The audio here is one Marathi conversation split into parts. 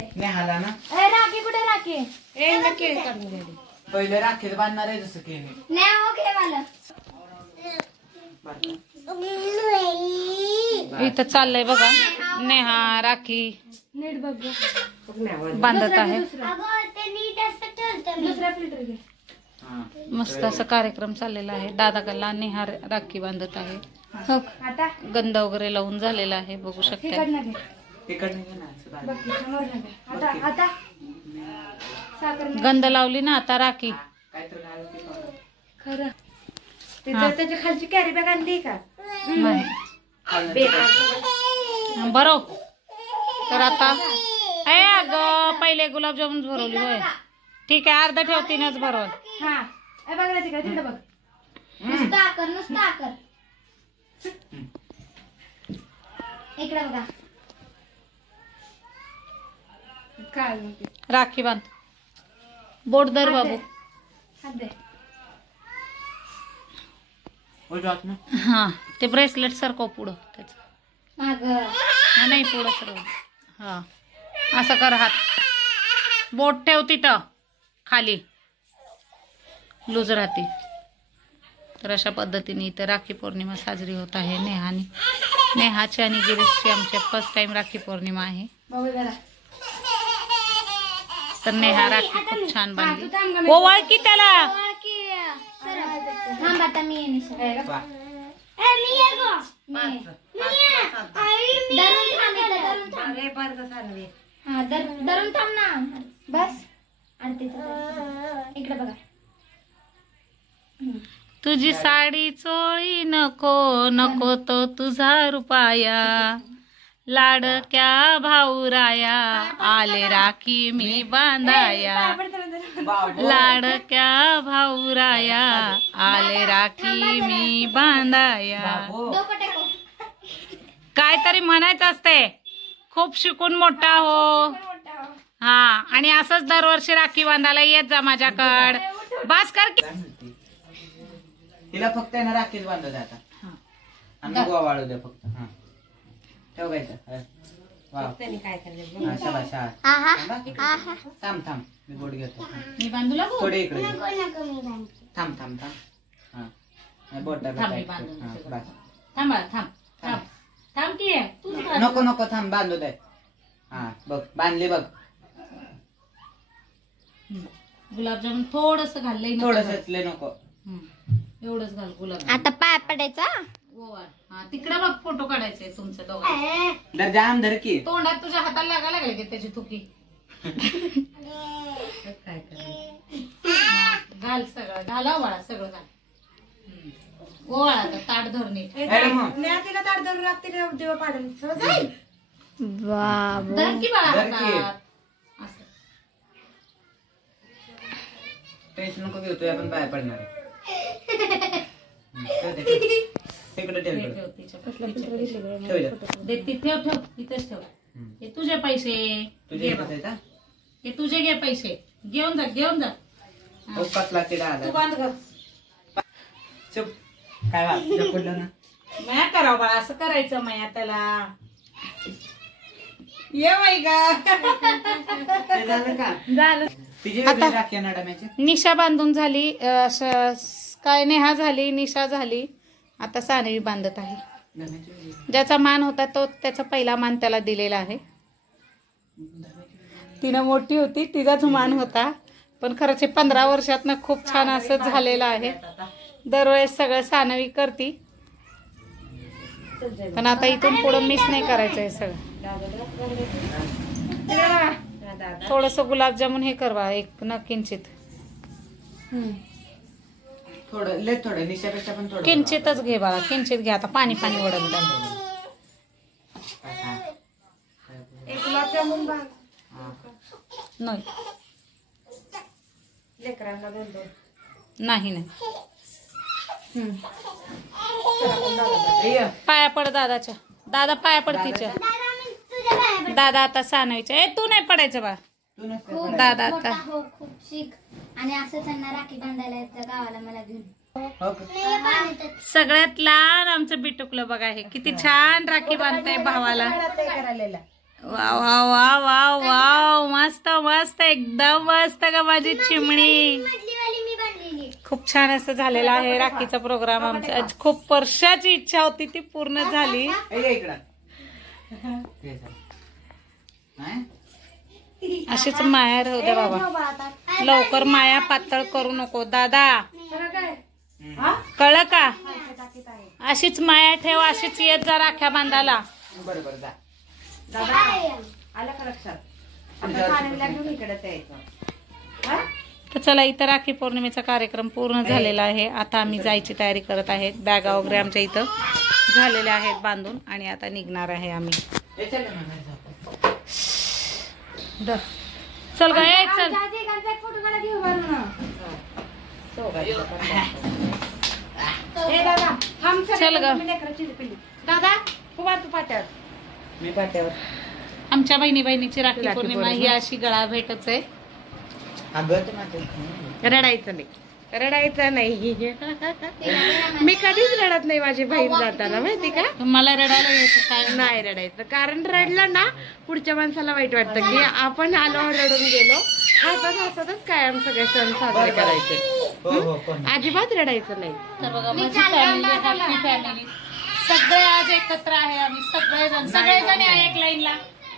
नेहाला ना राखी कुठे राखी पहिले राखीत बांधणार आहे जसं की इथं चाललंय बघा नेहा राखी नीट बघ बांधत आहे दुसरा फिल्टर घे. मस्त असा कार्यक्रम चाललेला आहे दादाला नेहा राखी बांधत आहे हो. आता गंध वगैरे लावून झालेला आहे बघू शकता तिकडनं घे. तिकडनं घे ना असं बांध. बघ समोरनं घे. आता साखर नाही. गंध लावली ना आता राखी काहीतरी घाल की बघ. खरं तिथं त्याच्या खालची कॅरी बॅग आणली का नाही खालनं बरो तर आता अग पहिले गुलाबजामुन भरवली होय ठीक आहे अर्धा ठेव तीनच भरवल हा बघ ना तिकडे बघ नुसतं आकर इकडे बघा काय म्हणते राखी बांध बोट धर बाबू हात दे उजवात ना हा ते ब्रेसलेट सारखं पुढं त्याच माग नाही पुढं सर्व हा असं कर हात बोट ठेव तिथं खाली लूज राहते तर अशा पद्धतीने इथं राखी पौर्णिमा साजरी होत आहे नेहाची आणि गिरीशची आमच्या फर्स्ट टाइम राखी पौर्णिमा आहे बघू जरा तर नेहा राखी खूप छान बांधली ओवाळ की त्याला थांब आता मी येईन वा. धरून थांब ना बस इकडे बघा तुझी साडी चोळी नको नको तो तुझा रुपाया लाडक्या भाऊराया आले राखी मी बांधाया लाडक्या भाऊराया आले राखी मी बांधाया डोकं टेको काहीतरी म्हणायचं असते खूप शिकून मोठा हो हा आणि असंच दरवर्षी राखी बांधायला येत जा माझ्याकड बास कर की काय म्हणते? तिला फक्त आहे ना राखीच बांधत आता आणि मग वाळू दे फक्त हा ठेव गायचं वाव हा शाबास शाबास थांब थांब मी बोट घेतो मी बांधू लागू थोडे इकडे ये. थांब थांब थांब हा नाही, बोटाला थांब, मी tight बांधून कर. हा, देते. बस. थांब बाळा, थांब थांब थांब की तूच बांध. नको नको थांब बांधू दे हा बघ बांधली बघ गुलाबजामुन थोडस घाललंय थोडस लय नको एवढंच घाल गुलाब आता पाय पडायचा हा तिकडे बघ फोटो काढायचे तुमच्या दोघांचे दर जाम धर की तोंडात तुझ्या हाताला लागायला लागले की त्याची थुकी काय घाल सगळं घाला बाळा सगळं घाल गोळा आता ताट धरणे तिला ताट धरून लागते जेव्हा पाडेल धर की बाळा धर की. हातात. असं. टेन्शन नको घेऊ तू आपण पाय पडणार आहे. ठेव दे. इकडे ठेव हे इकडे. ठेव तिच्या ठेव इथं. दे ती ठेव इथेच ठेव हे तुझे पैसे तुझे घे इथंच बघ. आहे का? हे तुझे घे पैसे घेऊन जा हो, 5 लाख ते 10 तू लाख. बांध ग चुप काय वा तुझं पडलं ना माया करावं बाळा असं करायचं माया त्याला ये बाई ग ते झालं का झालं तिची वेगळी राखी आहे ना डम्याची निशा बांधून झाली काय नेहा झाली निशा झाली आता सानवी बांधत आहे डम्याची वेगळी. ज्याचा मान होता तो त्याचा पहिला मान त्याला दिलेला आहे तिनं मोठी होती तिचाच मान होता पण खरंच 15 वर्षातनं खूप छान असं झालेलं आहे दरवेळेस सगळं सानवी करती पण आता इथून पुढं मिस नाही करायचं आहे सगळं थोडस गुलाबजामुन हे करवा एक न किंचित थोडं लय थोडं निशापेक्षा पण थोडं किंचितच घे बाळा किंचित घे आता पाणी पाणी वडत त्याला हा. गुलाबजामुन हा. नाही लेकरांना नाही नाही ये. पाया पड दादाच्या दादा पाया पड तिच्या दादा आता सानवीच्या ए तू नाही पडायचं बा तू नसते पडायचं. दादा आता हो खूप शिक आणि असं त्यांना राखी बांधायला येतं गावाला मला घेऊन हो का? सगळ्यात लहान आमचं बिटुकलं बघा हे किती छान राखी बांधताय भावाला wow wow wow wow wow मस्त मस्त एकदम मस्त का माझी चिमणी. खूप छान असं झालेलं आहे राखीचा प्रोग्राम आमचा. खूप वर्षाची इच्छा होती ती पूर्ण झाली. अशीच माया राहू दे बाबा. लवकर माया पातळ करू नको दादा. कळलं का? अशीच माया ठेव. अशीच येत जा राख्या बांधायला. बरोबर जा. दादा आलं का लक्षात? तर चला इथं राखी पौर्णिमेचा कार्यक्रम पूर्ण झालेला आहे. आता आम्ही जायची तयारी करत आहेत. बॅगा वगैरे आमच्या इथं झालेल्या आहेत बांधून आणि आता निघणार आहे आम्ही. चल ग चल. चल ग दादा कुमार तू पाट्यावर. मी पाट्यावर. आमच्या बहिणीची राखी पौर्णिमा ही अशी गळा भेटच आहे. रडायचं नाही. रडायचं नाही. मी कधीच रडत नाही माझी बहीण जाताना माहिती का. मला रडायला यायचं काय नाही रडायचं. कारण रडलं ना पुढच्या माणसाला वाईट वाटतं की आपण आलो रडून गेलो. हसत हसतच कायम सगळे सण साजरे करायचे. अजिबात रडायचं नाही. तर बघा माझी फॅमिली हॅपी फॅमिली सगळे आज एकत्र आहे. आम्ही सगळेजण आहे एक लाईनला.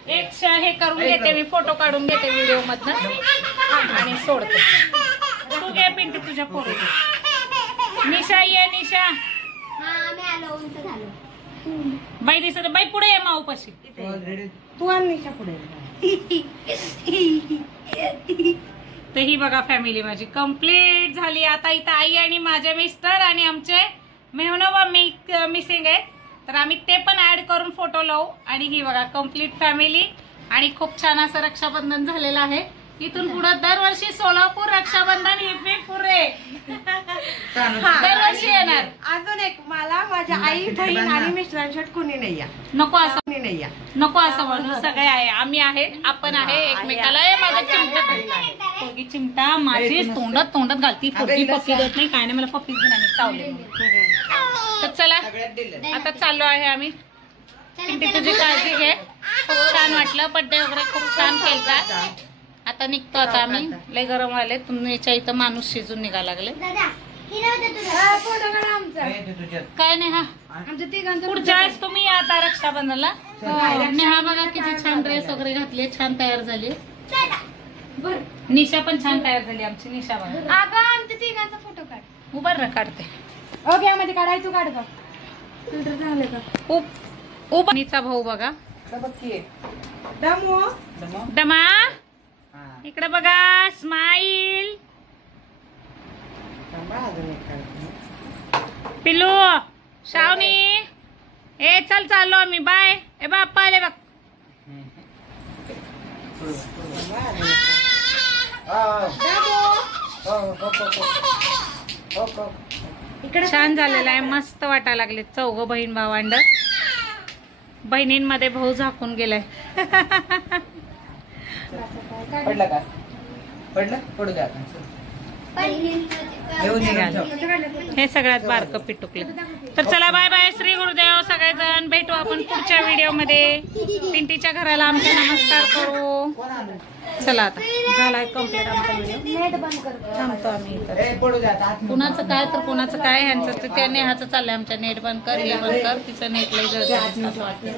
एक हे करून घेते मी. फोटो काढून घेते व्हिडिओ मधनं आणि सोडते. तू घे पिंटू तुझ्या फोटो. निशा ये निशा. बाई दिसत बाई पुढे ये माऊपाशी. तू आणि निशा पुढे. तर ही बघा फॅमिली माझी कम्प्लीट झाली. आता इथं आई आणि माझे मिस्टर आणि आमचे मेहनोबा मिसिंग आहे. तर आम्ही ते पण ऍड करून फोटो लावू. आणि ही बघा कम्प्लीट फॅमिली. आणि खूप छान असं रक्षाबंधन झालेलं आहे. इथून पुढे दरवर्षी सोलापूर रक्षाबंधन हिपी पुरे दरवर्षी येणार. अजून एक मला माझ्या आई बहीण आणि मिस्टरांसाठी कोणी नाही या. नको असं नाही या. नको असं म्हणून सगळे आहे. आम्ही आहे आपण आहे एकमेकाला. माझा चिमटा पोरगी चिमटा माझी तोंडात घालती. पोरगी पप्पी देत नाही काय नाही. मला पप्पीच नाही चावले. तर चला आता चाललो आहे आम्ही. पिंटी तुझी काळजी घे. खूप छान वाटलं. बड्डे वगैरे खूप छान केलता. आता निघतो आता आम्ही. लय गरम व्हायले. तुमच्या इथं माणूस शिजून निघा लागले. काय नाही. हा पुढच्या वेळेस तुम्ही या आता रक्षाबंधनला. नेहा बघा किती छान ड्रेस वगैरे घातले. छान तयार झाली. निशा पण छान तयार झाली आमची. निशा बघा आमच्या तिघांचा फोटो काढ. उभं ना काढते. ओके यामध्ये काढाय. तू काढ का फिल्टर झाले का. उभा भाऊ बघा. डमा इकडे बघा. स्माईल. पिल्लू शावनी. ए चल चाललो आम्ही. बाय. ए बाप्पा आले बघ. छान झालेला आहे. मस्त वाटायला लागले. चौघ बहीण भावंड. बहिणींमध्ये भाऊ झाकून गेलाय. पडलं का? पडलं पडू द्या. हे सगळ्यात बारकं पिटुकले. तर चला बाय बाय. श्री गुरुदेव सगळेजण. भेटू आपण पुढच्या व्हिडिओ मध्ये. पिंटीच्या घराला आमचा नमस्कार करू. चला आता झालाय कम्प्लीट आमचा व्हिडिओ. थांबतो आम्ही इथं. कुणाचं काय तर कुणाचं काय. ह्यांचं त्या नेहाचं चाललंय. आमच्या नेट बंद कर हे बंद कर. तिचं नेट लई जळतं वाटतं.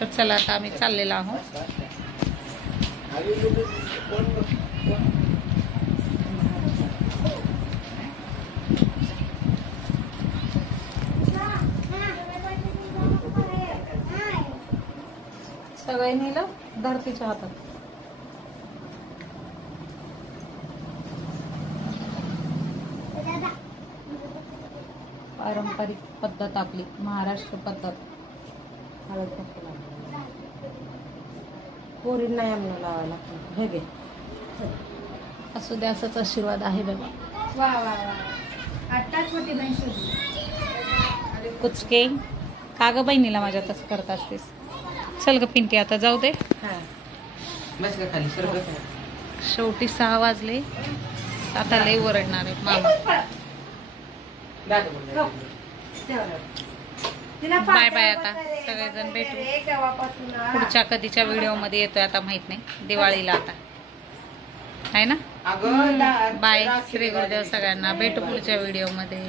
तर चला आता आम्ही चाललेलो आहोत. सगळे नेलं धरतीच्या हातात. पारंपरिक पद्धत आपली महाराष्ट्र पद्धत. पोरी नाही आम्हाला लावायला. हे घे. असू दे. असंच आशीर्वाद आहे बाबा. वा वा वा. आता छोटी बहीण शोधली. कुचके का ग बहिणीला माझ्या तसं करत असतेस. चल ग पिंटी आता जाऊ दे. बस का खाली सर. शेवटी 6 वाजले. आता लई ओरडणार आहेत मामा. Bye bye. आता सगळेजण भेटू पुढच्या कधीच्या व्हिडिओ मध्ये येतोय आता माहित नाही, दिवाळीला आता आहे ना. अगं बाय. श्री गुरुदेव सगळ्यांना. भेटू पुढच्या व्हिडिओ मध्ये.